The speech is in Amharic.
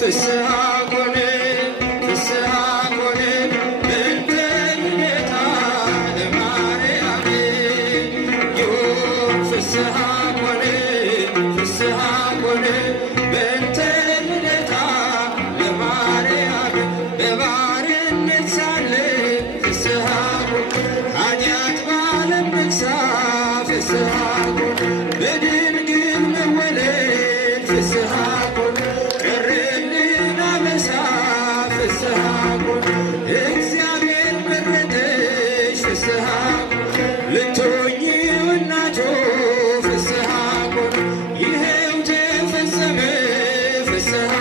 ፍስሐ ኮነ ፍስሐ ኮነ በእንተ ልደታ ለማርያም ዮም ፍስሐ ኮነ ፍስሐ ኮነ በእንተ ልደታ ለማርያም በባርነት ሳለ ፍስሐ ኃጢአት ባለም ነግሣ ፍስሐ በድንግል መወለድ ፍስሐ ቀረልን አበሳ ፍስሐ እግዚአብሔር መረጠሽ ፍስሐ ልትሆኚ እናቱ ፍስሐ ይሄው ተፈጸመ ፍስሐ